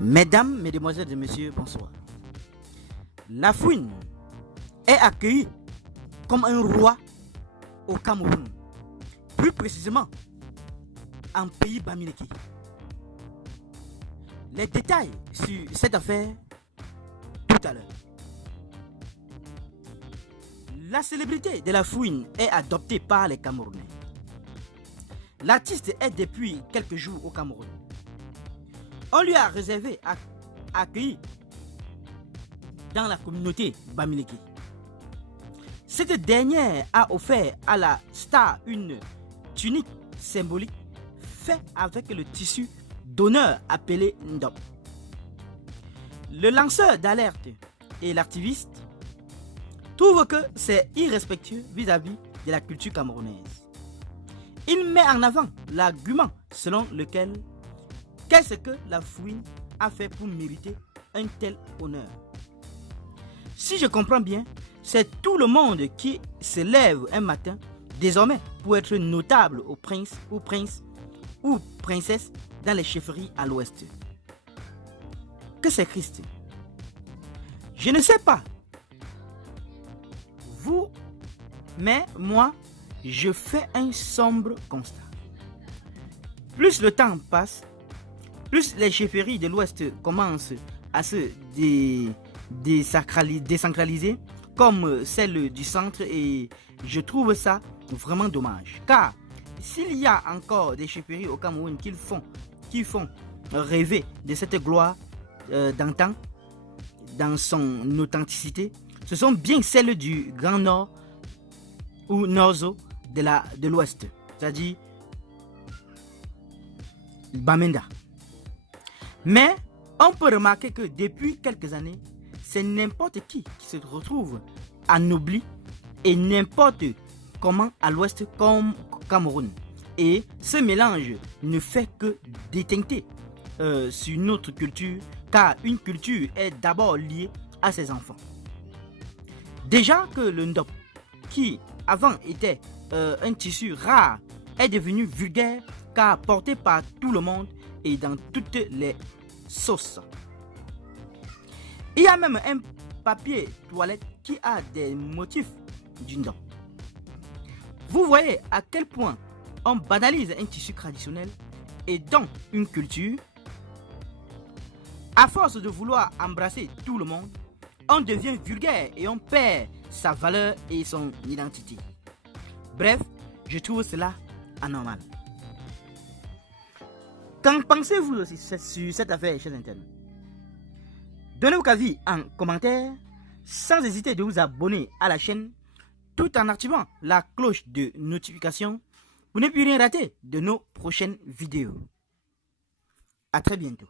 Mesdames, Mesdemoiselles et Messieurs, bonsoir. La Fouine est accueillie comme un roi au Cameroun, plus précisément en pays Bamileke. Les détails sur cette affaire tout à l'heure. La célébrité de la Fouine est adoptée par les Camerounais. L'artiste est depuis quelques jours au Cameroun. On lui a réservé à accueillir dans la communauté Bamileke. Cette dernière a offert à la star une tunique symbolique faite avec le tissu d'honneur appelé Ndop. Le lanceur d'alerte et l'activiste trouvent que c'est irrespectueux vis-à-vis de la culture camerounaise. Il met en avant l'argument selon lequel qu'est-ce que la Fouine a fait pour mériter un tel honneur. Si je comprends bien, c'est tout le monde qui se lève un matin désormais pour être notable au prince ou princesse dans les chefferies à l'ouest. Que c'est Christ? Je ne sais pas vous, mais moi, je fais un sombre constat. Plus le temps passe, plus les chefferies de l'ouest commencent à se décentraliser comme celle du centre, et je trouve ça vraiment dommage. Car s'il y a encore des chefferies au Cameroun qui font rêver de cette gloire d'antan dans son authenticité, ce sont bien celles du Grand Nord ou Norzo de l'Ouest, c'est-à-dire Bamenda. Mais on peut remarquer que depuis quelques années, c'est n'importe qui se retrouve anobli et n'importe comment à l'Ouest comme Cameroun. Et ce mélange ne fait que détenter sur notre culture, car une culture est d'abord liée à ses enfants. Déjà que le Ndop, qui avant était un tissu rare, est devenu vulgaire car porté par tout le monde et dans toutes les sauces. Il y a même un papier toilette qui a des motifs du Ndop. Vous voyez à quel point on banalise un tissu traditionnel et donc une culture. À force de vouloir embrasser tout le monde, on devient vulgaire et on perd sa valeur et son identité. Bref, je trouve cela anormal. Qu'en pensez-vous aussi sur cette affaire, chers internautes? Donnez vos avis en commentaire, sans hésiter de vous abonner à la chaîne, tout en activant la cloche de notification pour ne plus rien rater de nos prochaines vidéos. À très bientôt.